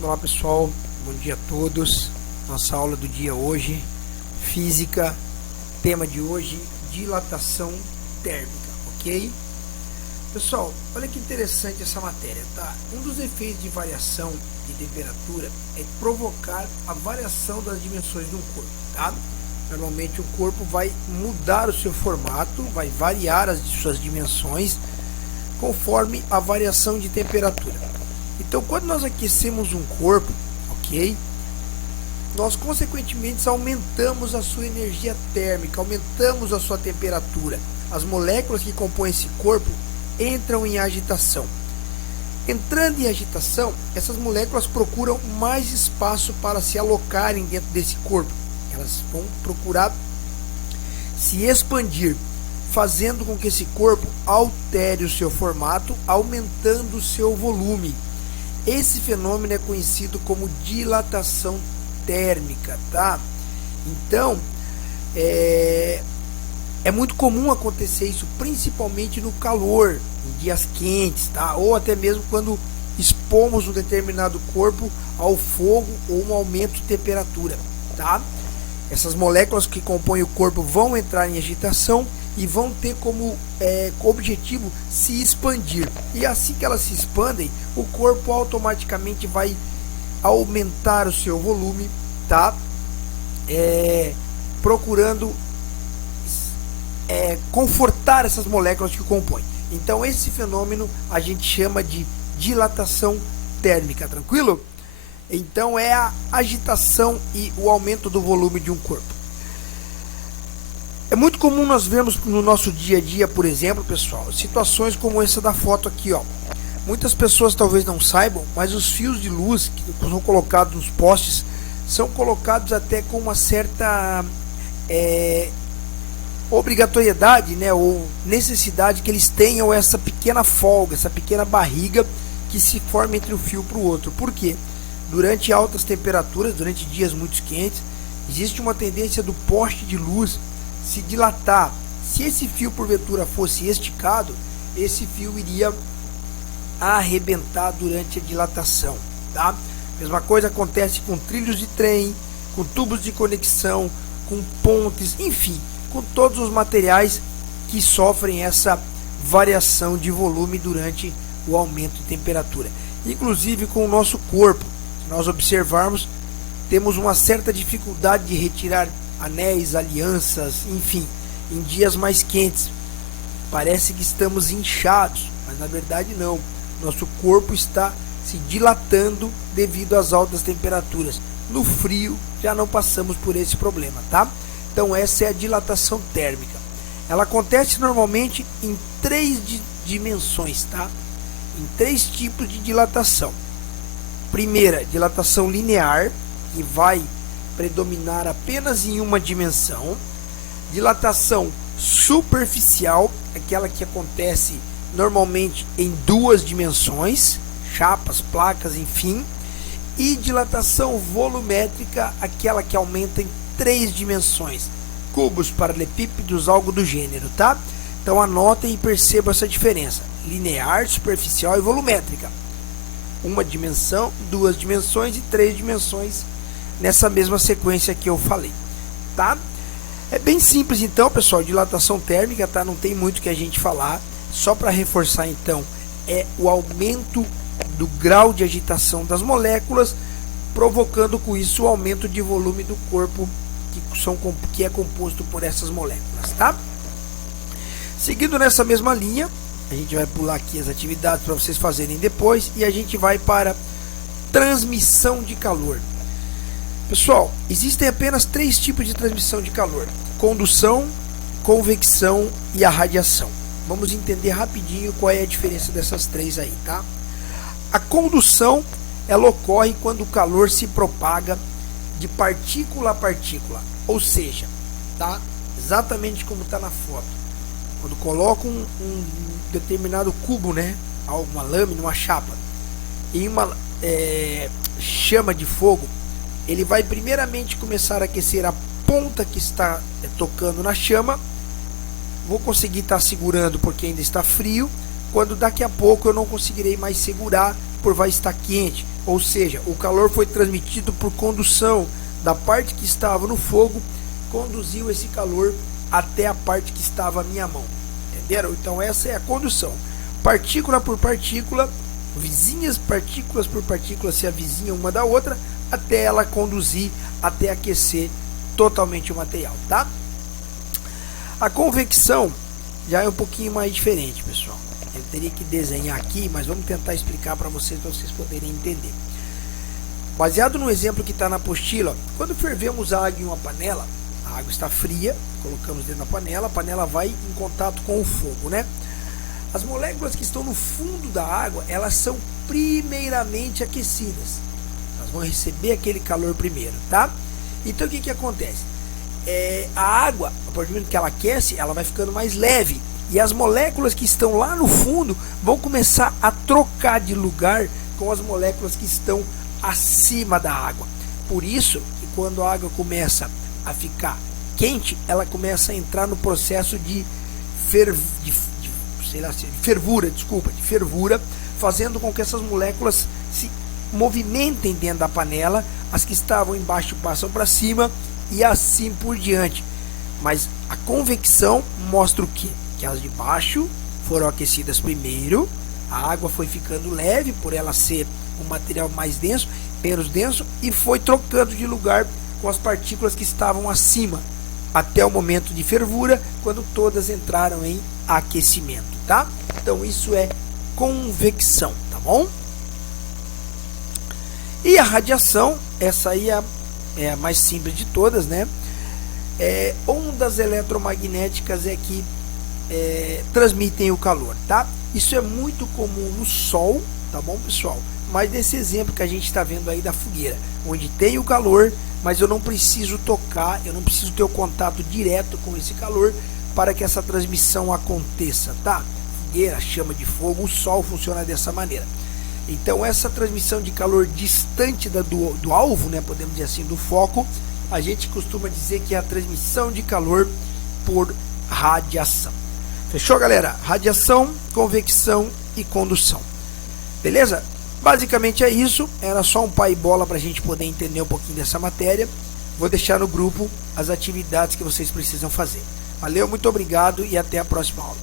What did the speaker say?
Olá pessoal, bom dia a todos. Nossa aula do dia hoje, física, tema de hoje, dilatação térmica, ok? Pessoal, olha que interessante essa matéria, tá? Um dos efeitos de variação de temperatura é provocar a variação das dimensões de um corpo, tá? Normalmente o corpo vai mudar o seu formato, vai variar as suas dimensões conforme a variação de temperatura. Então, quando nós aquecemos um corpo, ok? Nós, consequentemente, aumentamos a sua energia térmica, aumentamos a sua temperatura. As moléculas que compõem esse corpo entram em agitação. Entrando em agitação, essas moléculas procuram mais espaço para se alocarem dentro desse corpo. Elas vão procurar se expandir, fazendo com que esse corpo altere o seu formato, aumentando o seu volume. Esse fenômeno é conhecido como dilatação térmica, tá? Então, é muito comum acontecer isso, principalmente no calor, em dias quentes, tá? Ou até mesmo quando expomos um determinado corpo ao fogo ou um aumento de temperatura, tá? Essas moléculas que compõem o corpo vão entrar em agitação e vão ter como objetivo se expandir. E assim que elas se expandem, o corpo automaticamente vai aumentar o seu volume, tá? Procurando confortar essas moléculas que compõem. Então esse fenômeno a gente chama de dilatação térmica, tranquilo? Então é a agitação e o aumento do volume de um corpo. É muito comum nós vermos no nosso dia a dia, por exemplo, pessoal, situações como essa da foto aqui, ó. Muitas pessoas talvez não saibam, mas os fios de luz que são colocados nos postes são colocados até com uma certa obrigatoriedade, né, ou necessidade que eles tenham essa pequena folga, essa pequena barriga que se forma entre um fio para o outro. Por quê? Durante altas temperaturas, durante dias muito quentes, existe uma tendência do poste de luz se dilatar. Se esse fio porventura fosse esticado, esse fio iria arrebentar durante a dilatação, tá? Mesma coisa acontece com trilhos de trem, com tubos de conexão, com pontes, enfim, com todos os materiais que sofrem essa variação de volume durante o aumento de temperatura. Inclusive com o nosso corpo, se nós observarmos, temos uma certa dificuldade de retirar anéis, alianças, enfim, em dias mais quentes. Parece que estamos inchados, mas na verdade não. Nosso corpo está se dilatando devido às altas temperaturas. No frio já não passamos por esse problema, tá? Então essa é a dilatação térmica. Ela acontece normalmente em 3 dimensões, tá? Em 3 tipos de dilatação. Primeira, dilatação linear, que vai predominar apenas em uma dimensão. Dilatação superficial, aquela que acontece normalmente em 2 dimensões, chapas, placas, enfim. E dilatação volumétrica, aquela que aumenta em 3 dimensões, cubos, paralelepípedos, algo do gênero, tá? Então anotem e percebam essa diferença: linear, superficial e volumétrica. 1 dimensão, 2 dimensões e 3 dimensões nessa mesma sequência que eu falei, tá? É bem simples então, pessoal, dilatação térmica, tá? Não tem muito que a gente falar. Só para reforçar então, é o aumento do grau de agitação das moléculas, provocando com isso o aumento de volume do corpo que é composto por essas moléculas, tá? Seguindo nessa mesma linha, a gente vai pular aqui as atividades para vocês fazerem depois e a gente vai para transmissão de calor. Pessoal, existem apenas 3 tipos de transmissão de calor: condução, convecção e a radiação. Vamos entender rapidinho qual é a diferença dessas 3 aí, tá? A condução, ela ocorre quando o calor se propaga de partícula a partícula, ou seja, tá? Exatamente como está na foto. Quando coloca um determinado cubo, né? Uma lâmina, uma chapa, em uma chama de fogo, ele vai primeiramente começar a aquecer a ponta que está tocando na chama. Vou conseguir estar segurando porque ainda está frio, quando daqui a pouco eu não conseguirei mais segurar por vai estar quente, ou seja, o calor foi transmitido por condução da parte que estava no fogo, conduziu esse calor até a parte que estava a minha mão. Entenderam? Então essa é a condução. Partícula por partícula, partículas por partícula se avizinham uma da outra, até ela conduzir, até aquecer totalmente o material, tá? A convecção já é um pouquinho mais diferente, pessoal. Eu teria que desenhar aqui, mas vamos tentar explicar para vocês poderem entender. Baseado no exemplo que está na apostila, quando fervemos a água em uma panela, a água está fria, colocamos dentro da panela, a panela vai em contato com o fogo, né? As moléculas que estão no fundo da água, elas são primeiramente aquecidas. Elas vão receber aquele calor primeiro, tá? Então o que que acontece? A água, a partir do momento que ela aquece, ela vai ficando mais leve. E as moléculas que estão lá no fundo vão começar a trocar de lugar com as moléculas que estão acima da água. Por isso que quando a água começa a ficar quente, ela começa a entrar no processo de fervura, fazendo com que essas moléculas se movimentem dentro da panela, as que estavam embaixo passam para cima e assim por diante. Mas a convecção mostra o quê? Que as de baixo foram aquecidas primeiro, a água foi ficando leve por ela ser um material mais denso, menos denso, e foi trocando de lugar com as partículas que estavam acima, até o momento de fervura, quando todas entraram em aquecimento, tá? Então isso é convecção, tá bom? E a radiação, essa aí é a mais simples de todas, né? Ondas eletromagnéticas é que transmitem o calor, tá? Isso é muito comum no Sol, tá bom, pessoal? Mas nesse exemplo que a gente está vendo aí da fogueira, onde tem o calor, mas eu não preciso tocar, eu não preciso ter o contato direto com esse calor para que essa transmissão aconteça, tá? Fogueira, chama de fogo, o Sol funciona dessa maneira. Então essa transmissão de calor distante do alvo, né, podemos dizer assim, do foco, a gente costuma dizer que é a transmissão de calor por radiação. Fechou, galera? Radiação, convecção e condução. Beleza? Basicamente é isso. Era só um pai e bola para a gente poder entender um pouquinho dessa matéria. Vou deixar no grupo as atividades que vocês precisam fazer. Valeu, muito obrigado e até a próxima aula.